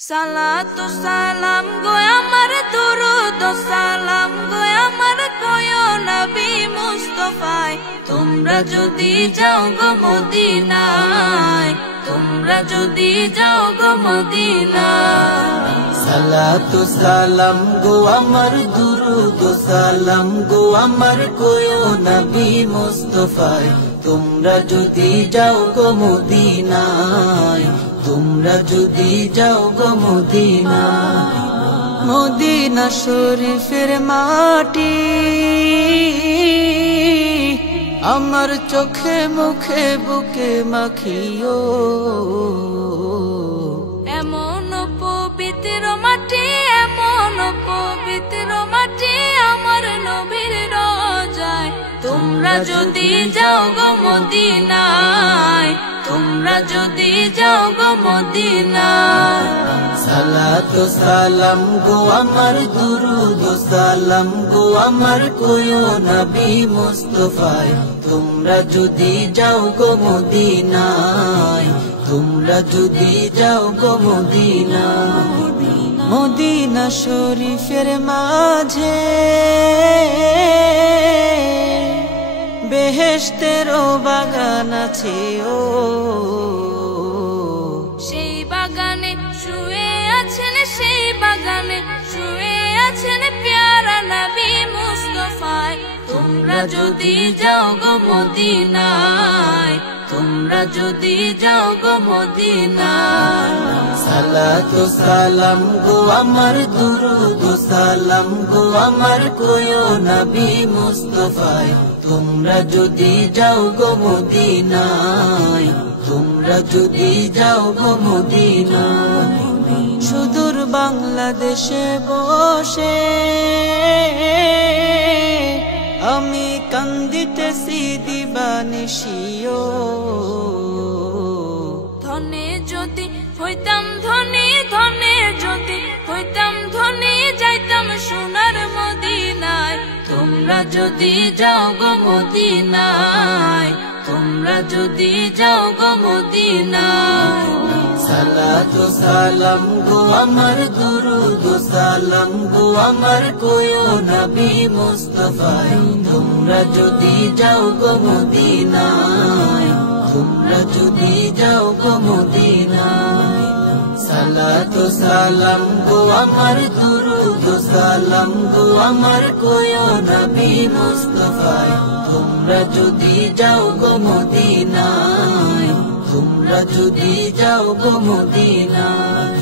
সালাতু সালাম গো আমার দুরুদ সালাম গো আমার কয়ো নবী মুস্তাফায় তোমরা যদি যাও গো মদিনায় তোমরা যদি যাও গো মদিনায় সালাতু সালাম গো আমার দুরুদ সালাম গো আমার কয়ো নবী মুস্তাফায় তোমরা যদি যাও গো মদিনায় তোমরা যদি যাও গো মদিনায় মদিনা শরীফের মাটি আমার চোখে মুখে বুকে মাখিও এমন পবিত্র মাটি এমন পবিত্র মাটি আমার নবীর রোজায় তোমরা যদি যাও গো মদিনায় তোমরা যদি যাও গো মদিনায় সালাতু সালাম গো আমার দুরুদ সালাম গো আমার কয়ো নবী মুস্তাফায় তোমরা যদি যাও গো মদিনায় তোমরা যদি যাও গো মদিনায় মদিনা শরীফের মাঝে বেহেশতেরও বাগান আছে ও সেই বাগানে শুয়ে আছেন সেই বাগানে শুয়ে আছেন প্যারা নবী মুস্তাফায় তোমরা যদি যাও গো মদিনায় তোমরা যদি যাও গো মদিনায় সালাতু সালাম গো আমার দুরুদ সালাম গো আমার কয়ো নবী মুস্তাফায় তোমরা যদি যাও গো মদিনায় তোমরা যদি যাও গো মদিনায় সুদূর বাংলাদেশে বসে আমি কান্দিতেছি দিবানিশিও ধনে যদি হইতাম ধনী ধনে যদি হইতাম ধনী যাইতাম সোনার মদিনায় তোমরা যদি যাও গো মদিনায় তোমরা যদি যাও গো মদিনায় সালাতু সালাম গো আমার দুরুদ সালাম গো আমার কয়ো নবী মুস্তাফায় তোমরা যদি যাও গো মদিনায় তোমরা যদি যাও গো মদিনায় সালাতু সালাম গো আমার দুরুদ সালাম গো আমার কয়ো নবী মুস্তাফায় তোমরা যদি যাও গো মদিনায় তোমরা যদি যাও গো মদিনায়